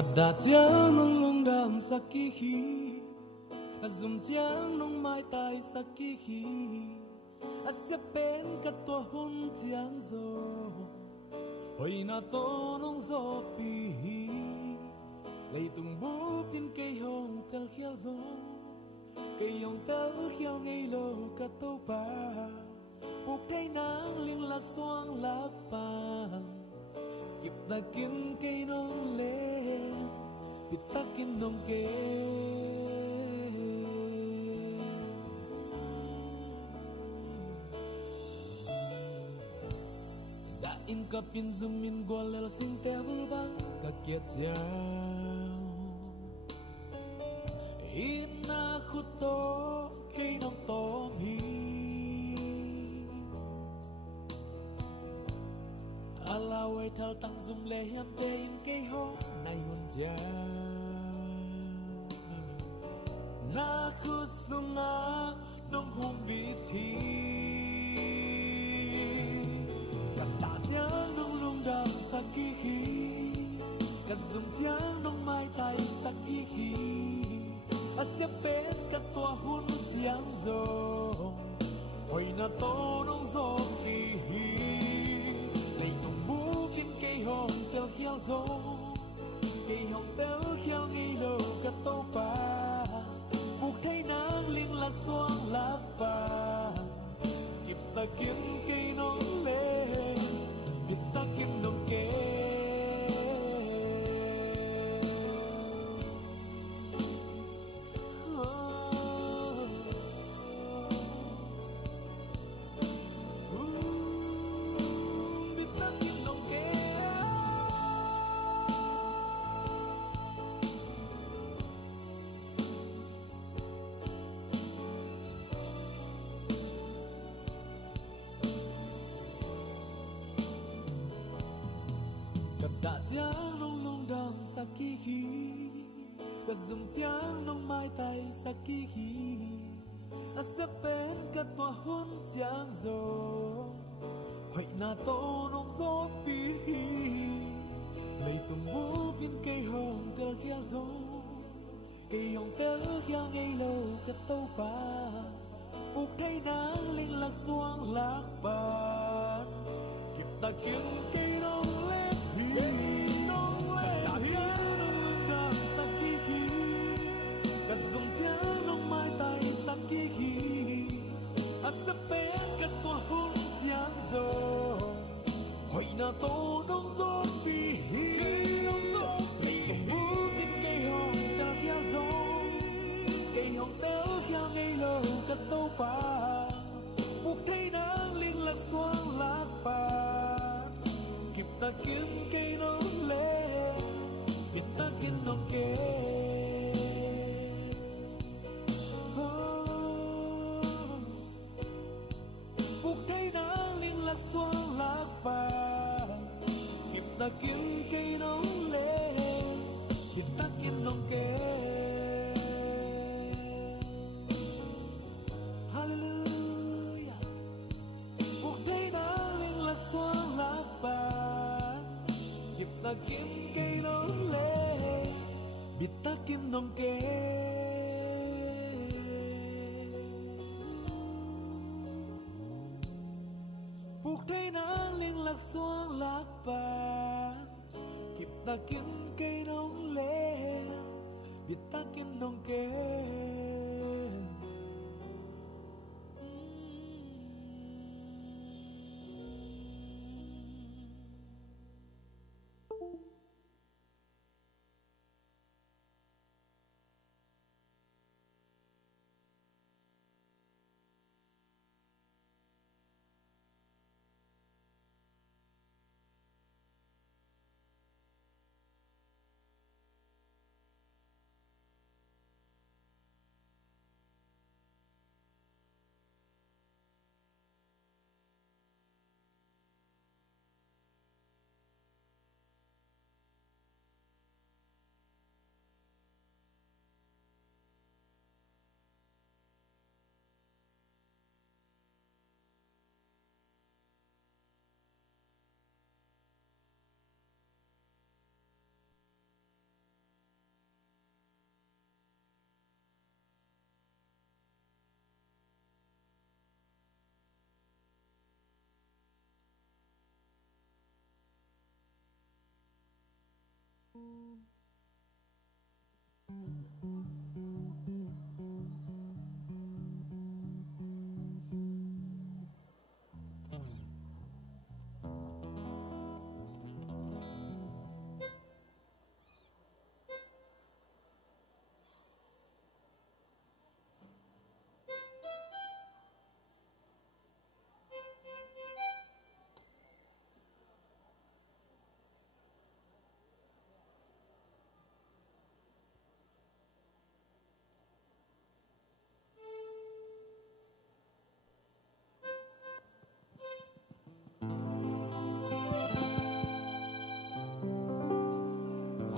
Kada chiang nong lung dam sakki hi azum chiang nong mai tai sakki hi asya pen ka to hun chiang zo hoi na to nong zo pi hi lei tung bu kin cây hồng tel khiao zo cây hồng tel khiao ngây lo ka to pa buộc thấy nắng liên lạc xoang lạc pang kịp ta kiếm cây nong lên biết ta kiếm nong kê đã in cặp in zoom in qua lel sinh te vul bang ka kiet jao in na khut to cây nong to hi alawai thal tang zoom le hiam te in cây ho nay hun ja na khut sunga nong hum bi thi kata chiang nong lung dam sakki hi ka zoom chiang nong mai tai sakki hi asya pen ka to hun chiang zo hoi na to nong zo ki hi lei tung bu kin cây hồng tel khiao zo cây hồng tel khiao ngây lo ka to pa buộc thấy nắng liên là xoang lạc pa kịp ta kiếm cây nong lên biết ta kiếm nong kê đã chiang nong lung dam sakki hi ka zum chiang nong mai tai sakki hi asya pen ka to hun chiang zo hoi na to nong zo pi hi lei tung bu pin cây hồng tel khiao zo cây hồng tel khiao ngây lo ka to pa buộc thấy nắng linh lạc xoang lạc ban kịp ta kiếm cây nong lên hoi na to nong zo pi hi lei tung bu tin cây hồng tel khiao zo cây hồng tel khiao ngây lo ka to pa buộc thấy nắng liên lạc xoang lạc pa kịp ta kiếm cây nong lên biết ta kiếm nong kê buộc thấy nắng liên lạc xoang lạc pa kịp ta kiếm cây nong lên biết ta kiếm nong kê hallelujah buộc thấy nắng liên lạc xoang lạc pa kịp ta kiếm cây nong lên biết ta kiếm nong kê buộc thấy nắng liên lạc xoang lạc pa kịp ta kiếm cây nong lên biết ta kiếm nong kê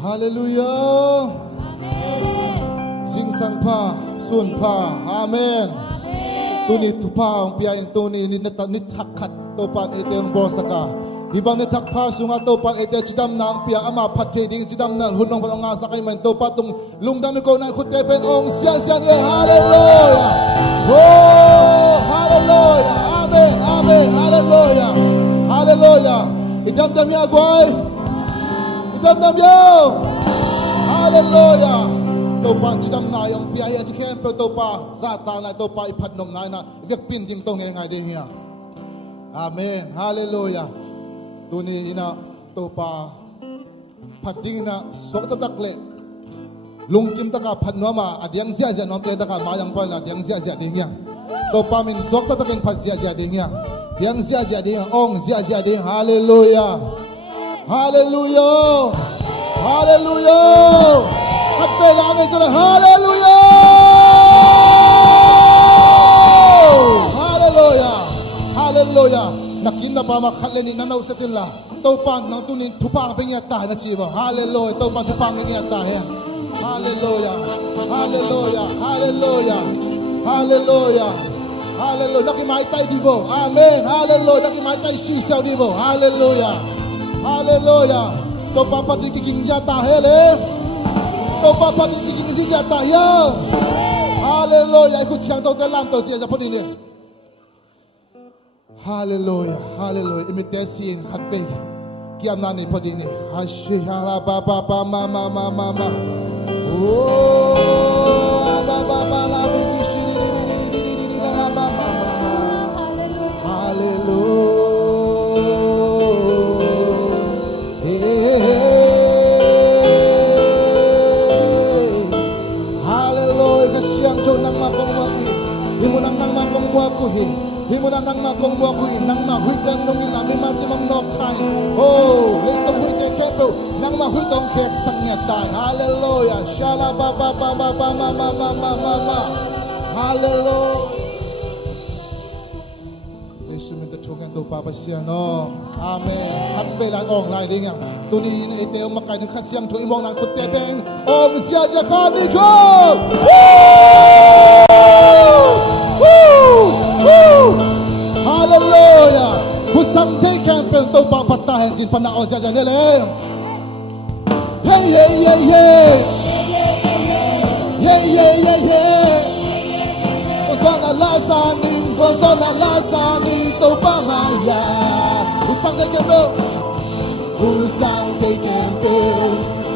Hallelujah. Sing sang pa, sun pa. Amen. Tuni tupa ang piyayang tuni ni takkat topan ite ang borsaka. Ibang ni takpa sunga topan ite chidam na ang piya ama pati ding chidam na hunong palong nga sa kay man topa tung lungdami ko na kutepen ong siya. Hallelujah. Oh, hallelujah. Amen. Amen. Hallelujah. Hallelujah. Idam-dam ya gway. Idam-dam yo. Hallelujah. Topa chidam na yung piyaya chikem pero topa zata na topa ipadnom na iyak pinding tong ngay din hiya. Amen. Hallelujah. Tuni ina topa pading na swakta takle lungkim taka padnoma adyang zia nom te taka mayang pa na adyang zia din hiya. Topa min swakta taking pad zia din hiya. Adyang zia din ong zia din. Hallelujah. Hallelujah. Hallelujah. At kailangan ito na hallelujah. Hallelujah. Hallelujah. Nakinda pa makaleni nanaw sa tila. Taupan ng tunin tupang pingyata na chiba. Hallelujah. Taupan tupang pingyata. Hallelujah. Hallelujah. Hallelujah. Hallelujah. Hallelujah. Nakimaitay dibo. Amen. Hallelujah. Nakimaitay sisaw dibo. Hallelujah. Hallelujah. Taupan patigiging jata hele. Taupan patigiging jata ya. Hallelujah. Ikut siyang tau dalam tau siya po din. Hallelujah. Hallelujah. Imitesi ng katway. Kiyam nani po din. Hashihala ba mama. Oh, ba la bishi. Hallelujah. Hallelujah. Kasiyang jo nang makongwakuhi. Himunang nang makongwakuhi. Himunan nang makongwakuhi. Nang mahuitan nung ilami matimang nokay. Oh, lintong huite kepo. Nang mahuitong kek sangyatay. Hallelujah. Shala ba mama. Hallelujah. Suminta chugan to papa siya no. Amen. At velan ong lai ding yang. Tuni ni ite makay ng kasiyang to imong nang kutebeng. Ong siya kami ko. Hallelujah. Busang te campel to papatahan jin panaon siya nile. Hey. Kosona lasani to pamaya. Usang kay kempo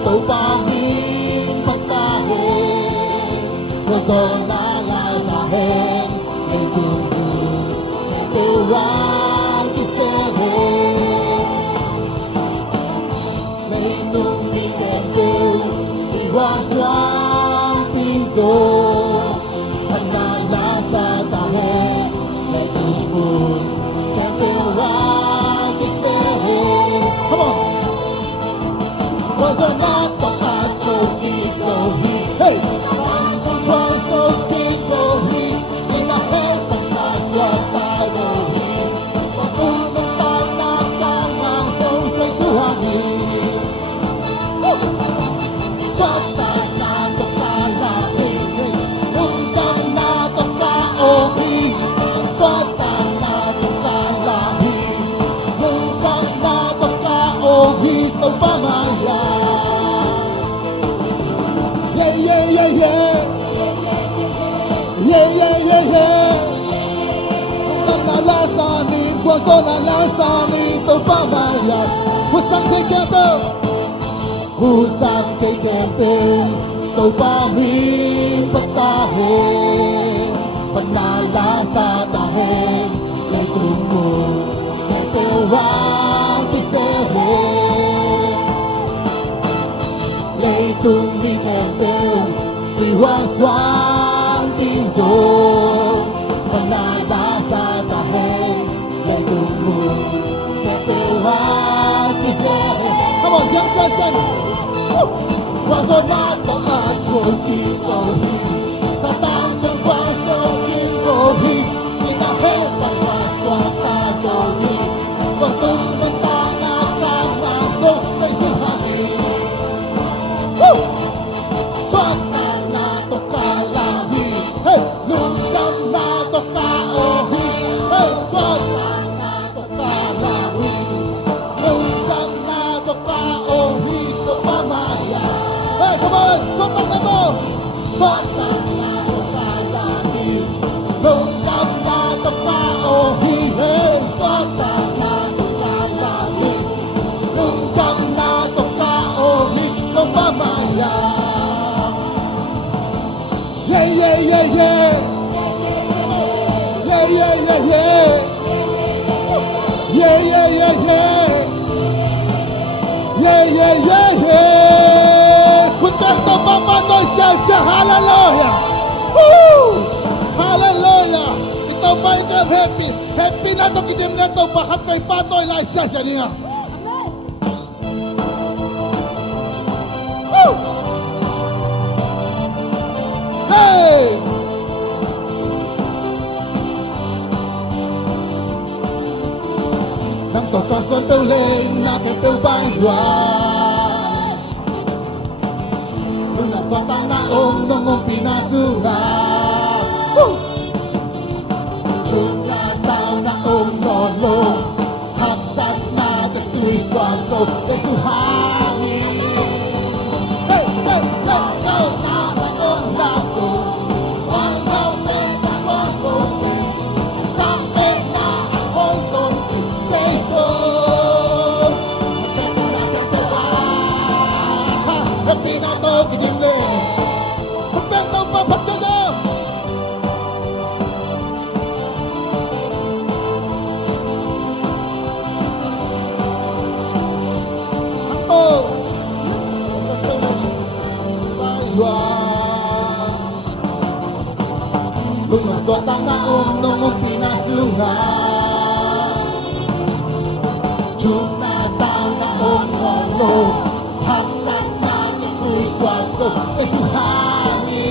to paming patahin. Kosona lasahin ay kuku ketuang isehin. Nainong di kempo iwaswang piso. Come on. Was a not the macho so he hey was so he sing a help and that's what I do so happy Sata na to kala na to kaohi Sata na to kala Hito pamaya. Yeah. Nalasani, kwaso nalasani to pamaya. Pusang together. Hu sang cây kèm tên tôi ba mi bất ta hên phần na lá sa ta hên lấy cùng mù kèm tên vang đi xe hên lấy tung đi kèm tên đi hoang xoang đi rồi phần na lá sa ta hên lấy cùng mù kèm tên vang đi xe hên. Come on, young qua rồi mắt có ai trôi đi rồi ta tan từng qua rồi đi rồi chỉ ta hết và qua xóa ta rồi đi còn từng vẫn ta ngã tan mà rồi đây sự hạ nghỉ xóa ta na to ca la hi luôn trong na to ca ô hi xóa ta na to ca la hi luôn trong na to ca ô hi to pa ma ya. Hey, come on, suelta el dedo. Suelta la toca la hi. Nunca la toca oh hi. Hey, suelta la toca la hi. Nunca la toca oh hi. No mama ya. Yeah, yeah, yeah, yeah. Yeah, yeah, yeah, yeah. Yeah, yeah, yeah, yeah. Yeah, yeah, yeah, yeah. Kunberto mama tôi siya hallelujah. Woo! Hallelujah. Ito ba ito happy? Happy na to kitim na to bakat kay patoy la siya niya. Woo! Hey! Nang to kason teu lên na ke teu bang dua. Sa tanga om nong pinasura Chunga tao na om nolo Hapsat na katui swanto Kesuhani Hey, hey, hey, tao na om lato Wang tao pesa wang sote Sampe na akong tonti Seso Happy na to kitim le Kumberto mapagsaga Ako Baywa Lumusot ang naong nung pinasungan Jung na tao na ong Haksan na ito'y swasto Kesuhani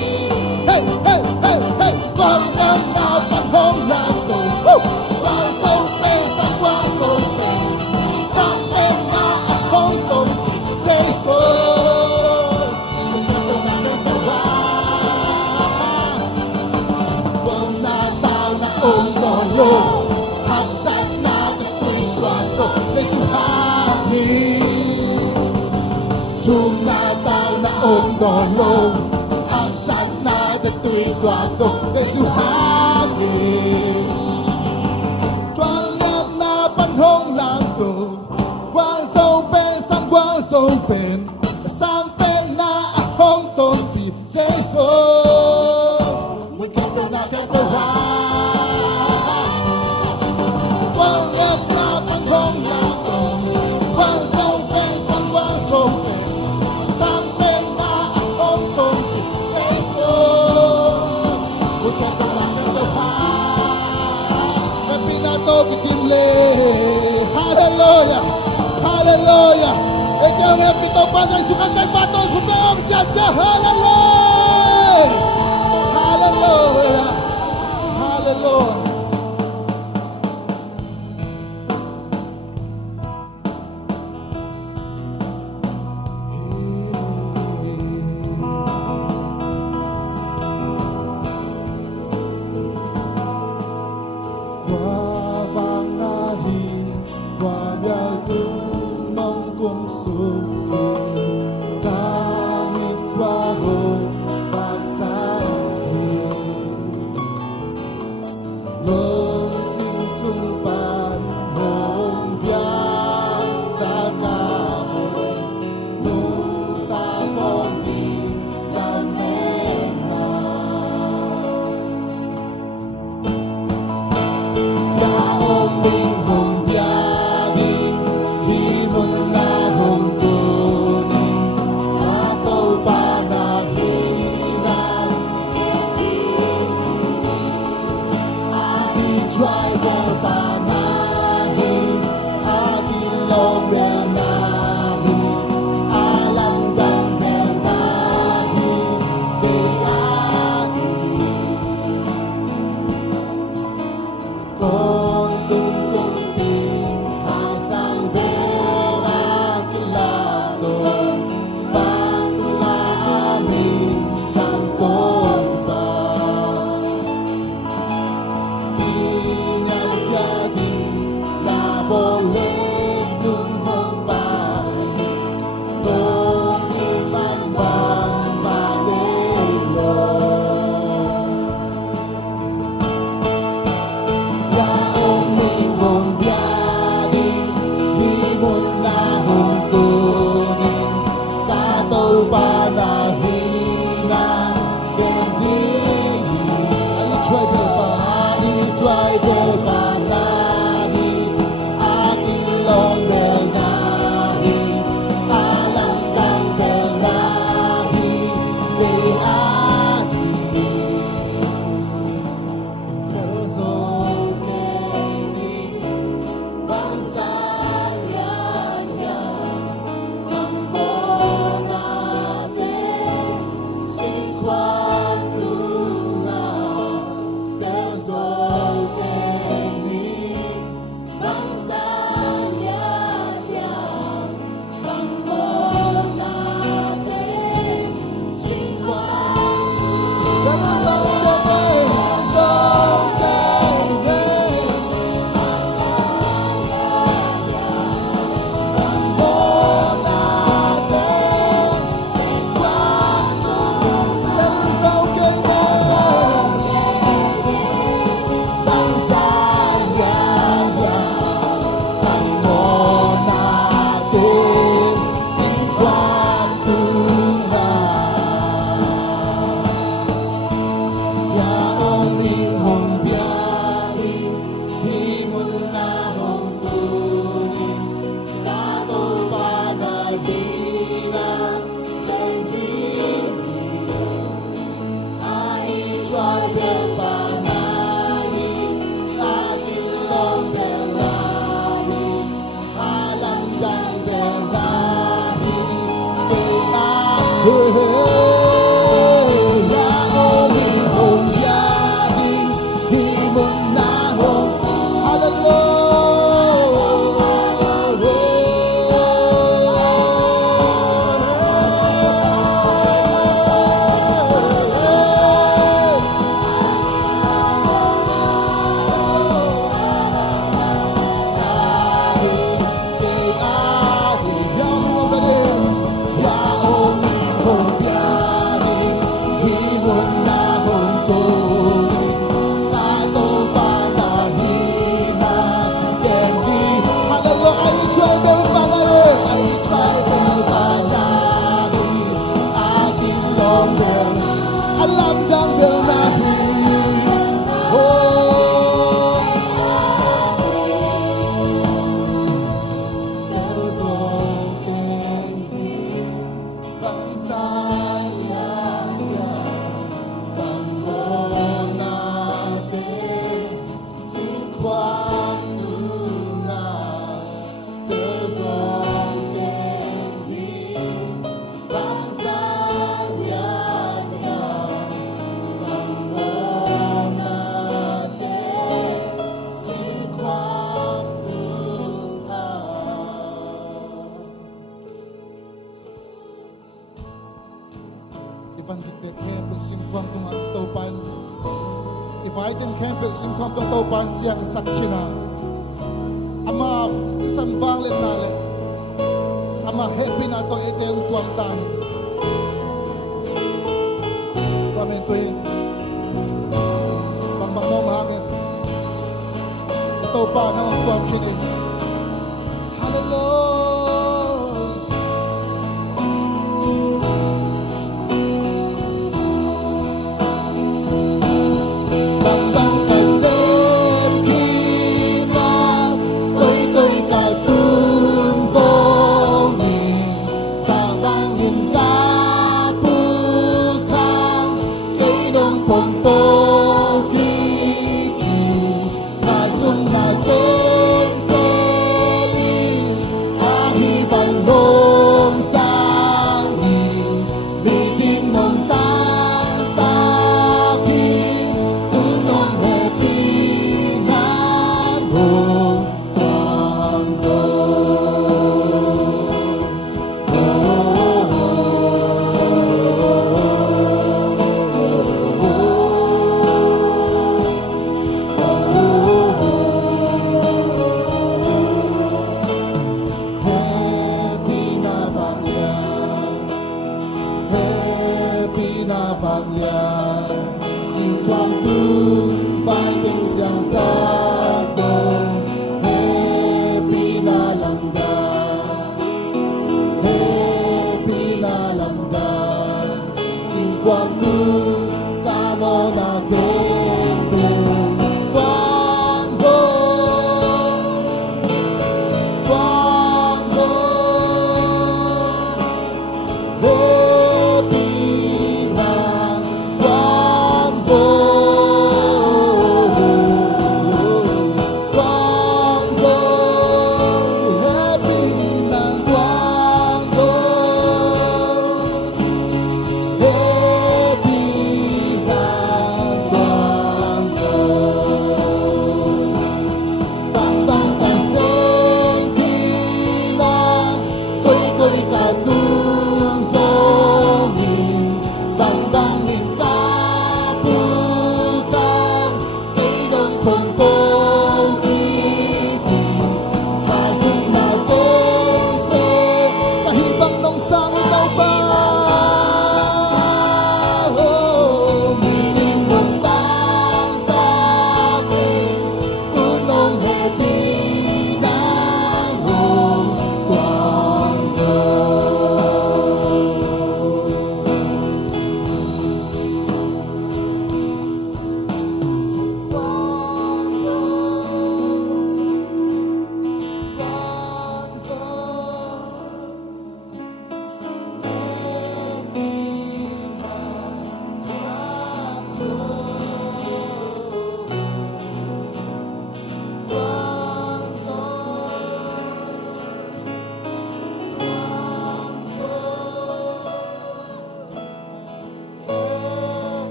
Hey, hey, hey, hey Wang nang napanghong lang to Wang sope sa wang sope Sampe na akong tonti Jesu Kumberto na natawa Wang nataw na lolo Haksan na ito'y swasto Kesuhani Jumataw na lolo Ang sana na tuy swato Kesuhani Tuan ngap na panhong lang to Wang sopen sang wang sopen Sampen na akong tonti Seso Mungkin na katawa Wang ngap na panhong lang to Wang sopen sang wang sopen Hallelujah, hallelujah. Ito ang happy to pa ng sukan kay Patoy Kumbeong Chacha. Hallelujah, hallelujah, hallelujah. Hãy subscribe cho kênh Ghiền Mì Gõ để không bỏ lỡ lingkong biyahe, himon na hong kunin, ataw panahinan. Ati driver panahin, ati lober nahin, alam kang bernahin, kay ati. Tondong kunting asang bela kilado, bantu na amin jangkong pa. Tingnan kaging na boleh nunghong bahay, nung iman bang madelo. Yaong lingkong biyahe, himon na hong kunin, kataw panahinan, kendihin. Ay driver panahin, ating longer nahin, alam kang bernahin, kay ati. There's okay bansang yan, ang natin si kwarto na. There's okay bansang yan, ang natin si kwarto. There's okay, yaong lingkong biyahe, himon na hong kunin, kataw panahinan, kendihin. Ay driver panahin, ating longer nahin, alam kang bernahin, kay ati. Yaong lingkong biyahe, himon na hong alam kang bernahin. Oh, there's okay bansang yan, bangon natin si kwarto na. There's okay bansang yan, bangon natin si kwarto na. If I didn't camp sing kwam tong taupan siang sakina, ama sisan vanglet nale, ama happy na to iteng tuam tahi. Amen tuin, pangmangnom hangin, ito pa nang tuam kini. Hallelujah. Bang kasem kina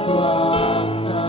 Swaksa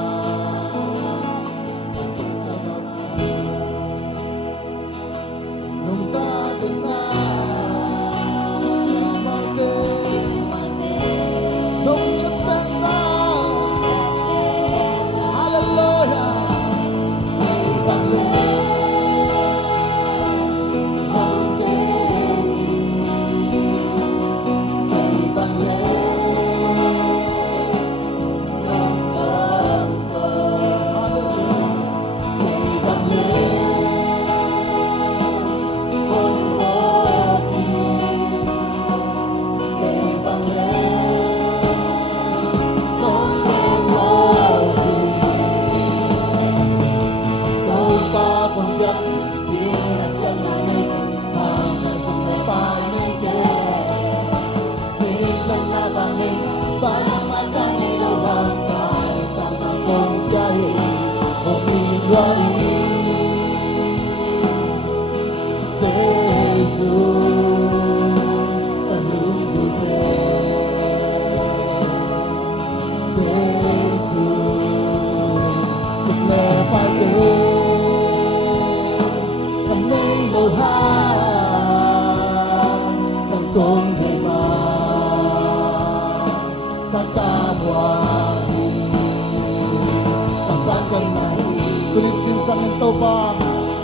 Kulit singsang ito pa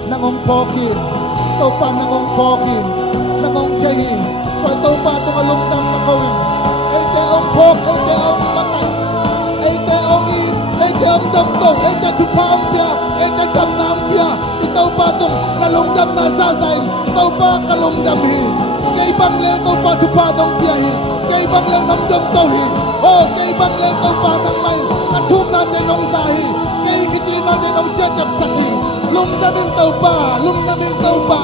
nangong poki, ito pa nangong poki, nangong jayi, ito pa itong alungdam na kawin. Ay teong pok, ay teong matay, ay teong it, ay teong damto, ay te chupampya, ay te damnampya. Ito pa itong nalungdam na sasay, ito pa kalungdam hi. Kay bang lang ito pa chupadong biyahi, kay bang lang namdam to hi. Oh, kay bang lang ito pa nang may katum natin ng sahi. Kay kitima din ang check-up sa king. Lumdaming tao pa, lumdaming tao pa.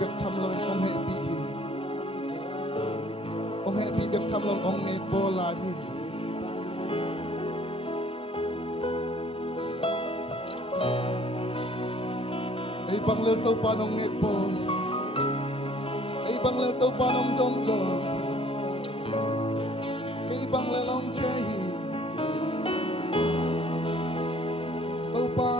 Việc thăm lời ông hệ bị hì, ông hệ bị được thăm lời ông nghe bô là hì. Ay bang lel tau pa nong nghe bô, ay bang lel tau pa nong dom do, ay bang lel ông che hì, tau pa.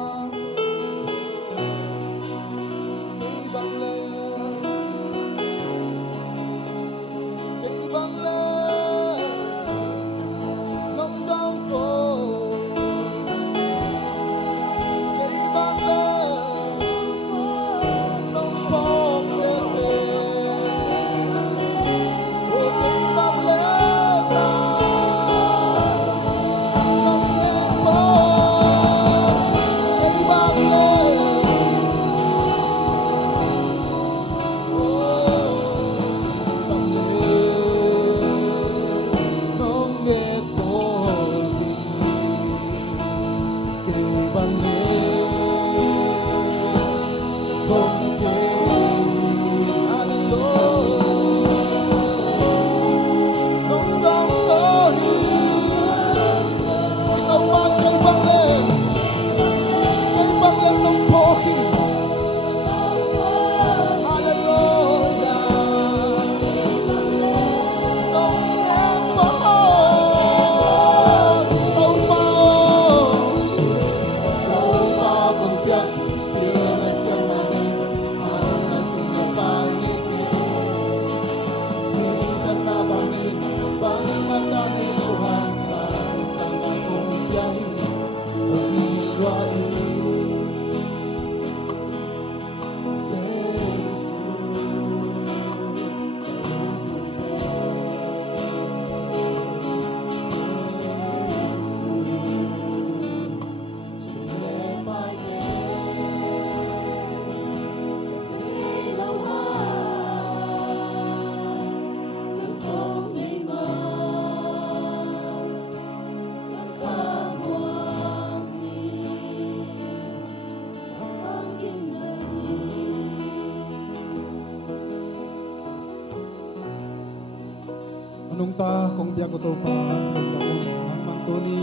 nung ta kong biak ko to pa nung nang mang to ni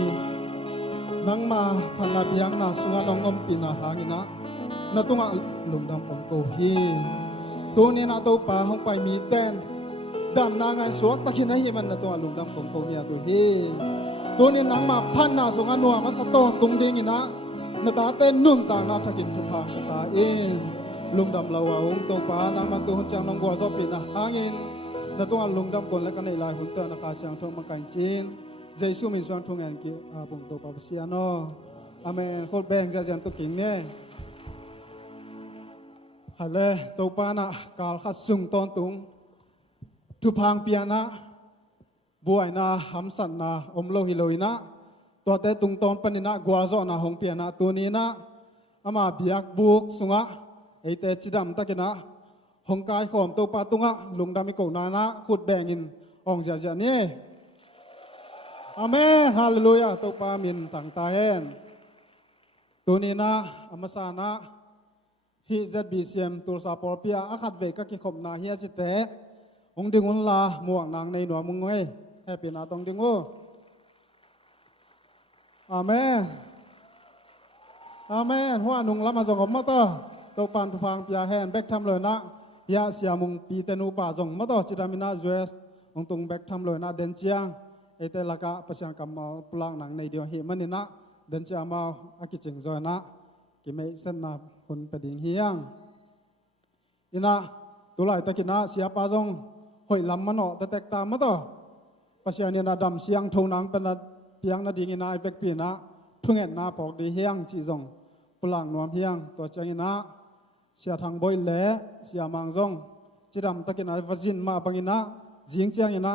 nang ma thana biang na sunga nong om pina hangina na tunga lungdam kong ko hi to ni na to pa hong pai mi ten dam na ngan suak takin na hi man na tunga lungdam kong ko ni to hi to ni nang ma phan na sunga nuwa ma sa to tung ding ina na ta ten num ta na thakin thu phang ta in lungdam lawa ong to pa nang man to hun chang nong gwa zo pina hangin na tunga lungdam kon la kan nei lai hun ta na kha chang thong ma kain chin Giêsu mình soan thong an ki a bung to pa sia no amen khol beng ja jan to king ne khale to pa na kal khat sung ton tung thu phang piana buai na ham san na om lo hi loina to te tung ton panina gwa zo na hong piana tu ni na ama biak buk sunga eite chidam takina hong kai khom to pa tunga lungdam ko na na khut beng in ong ja ja ni Amen, hallelujah. To pa min tang tahen. Tunina amasana hi ZBCM tulsa porpia akhat ve ka ki khom na hi chite. Ong dingun la muang nang nei no mungoi. Happy na tong dingu. Amen. Amen. Hua nung lama jong ma to. To pan tu phang pia hen bek tham le na. Ya sia mung pi tenu pa jong ma to chidamina jues ong tung bek tham le na den chiang. Ete laka pasang kamal pulang nang nei dio hi manina dan cha ma akiching zoina ki me sen na hun pading hiang ina tulai takina siapa jong hoi lam mano ta tek ta ma to pasiani na dam siang thonang pana piang na ding ina bek pi na thungen na pok di hiang chi jong pulang nuam hiang to changina sia thang boi le sia mang jong chidam takina vazin ma bangina jing chiang ina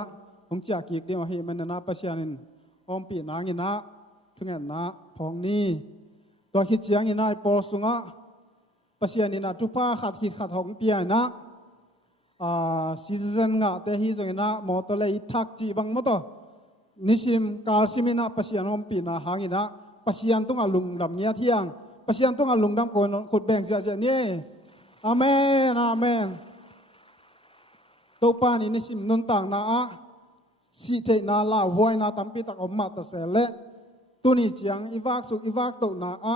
hong chia ki dio hi man na pasianin om pi nang ina thungen na phong ni to hi chiang ina por sunga pasianina tupa khat hi khat hong pi na citizen nga te hi jong ina motole i thak chi bang mo to nisim kal simina pasian om pi na hangina pasian tunga lungdam nia thiang pasian tunga lungdam ko khut beng ja ja ni amen amen to pa ni nisim nun tang na a si te na la voi na tampi tak omma ta sele tuni chiang iwak to na a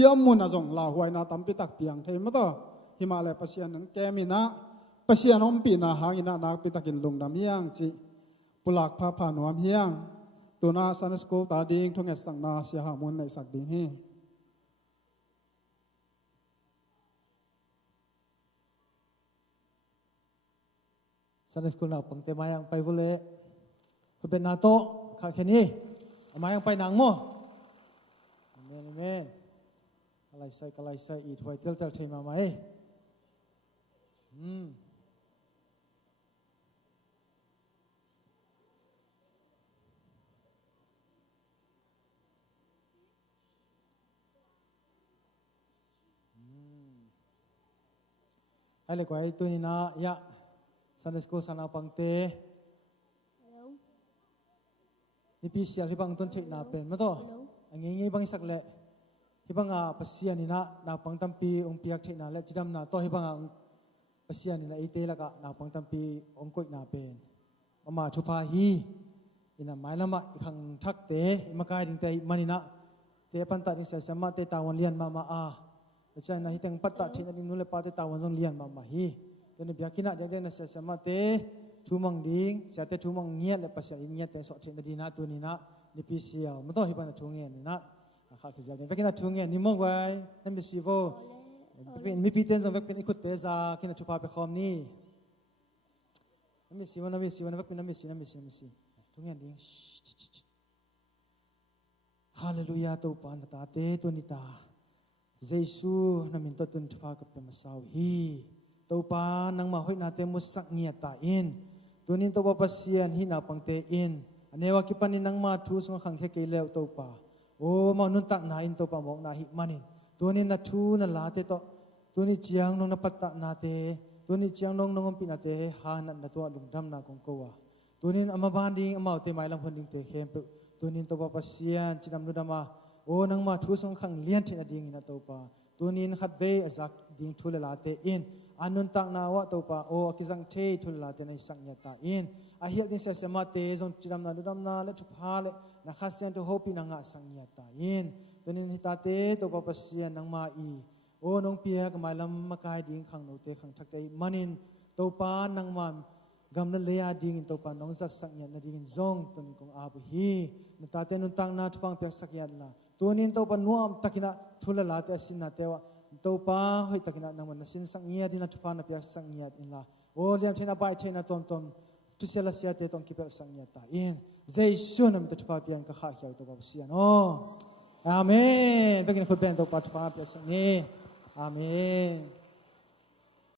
iam mun a jong la voi na tampi tak piang thei ma to himalaya pasian nang kemina pasian om pi na hangina nak pi takin lungdam hiang chi pulak pha pha nuam hiang tuna Sunday school ta ding thong et sang na sia ha mun nei sak ding hi Sunday school na pangte mayang pai vule ko ben na to kha kheni mayang pai nang mo amen amen kalai sai i thoi tel tel thei ma mai ai le kwai tu ni na ya Sunday school sana pangte ni pi sial hi bang ton thei na pen ma to angi bang sak le hi bang a pasian ni na pang tampi ong piak thei na le chidam na to hi bang a pasian ni na ite la ka na pang tampi ong koi na pen mama thu pha hi ina mai lama khang thak te ma kai ding te mani na te pan ta ni sa sama te tawan lian mama a cha na hi teng pat ta thei na ding nu le pa te tawan jong lian mama hi te ni biakina de na sa sama te thu mang ding sia te thu mang ngiat le pasya in ngiat te so thei na di na tu ni na ni pi sia ma to hi ban thu ngiat ni na kha khizal de vekina thu ngiat ni mong wai nam bi si vo mi pi ten jong vek pen ikut te za kina chu pa pe khom ni nam bi si vek pen nam bi si thu ngiat ding hallelujah to pan ta te tu ni ta Giêsu namin to tun thwa ka pe masaw hi to pa nang ma hoi na te musak ngia ta in tunin to pa pasian hi na pangte in anewa ki panin nang ma thu sung khang the ke lew to pa o ma nun tak na in to pa mok na hi manin tunin na thu na la te to tuni chiang nong na patta na te tuni chiang nong nong pi na te ha na to lungdam na kong ko wa tunin ama banding ama te mai lam hunding te khem pe tunin to pa pasian chinam nu dama o nang ma thu sung khang lian thina ding na to pa tunin khat ve azak ding thula la te in anun tak na wa to pa o akizang the thula la te nai sang nya ta in อาเฮียดินเสสมาเตจงจิดำนาดุดำนาและทุพาเลนักขัดเสียนตัวโฮปีนังอาสังยาตายินตัวนี้นิตาเตตัวปปัสเซียนนังมาอีโอ้น้องเปียกมาลำมากายดิ่งขังโนเตขังทักเตมันินตัวปานังมากำลังเลียดิ่งตัวปาน้องจัดสังยานาดิ่งจงตัวนี้คงอาบุฮีนิตาเตนุตังนาทุพังเปียกสักยาละตัวนี้ตัวปานัวตักินะทุลลาเตสินนาเตวะตัวปาเฮ้ยตักินะนังมันสินสังยาดินาทุพังนาเปียกสังยาอินละโอ้เลี้ยงเทน่าไปเทน่าตนทุเสลเสียเตตองกิเปสังยาตาอินเจสุนมิตรทุพังเปียงก็ข้าเหี่ยวตัวปาเสียโนอาเมนเป็นคนเป็นตัวปาทุพังเปียกสังยาอาเมน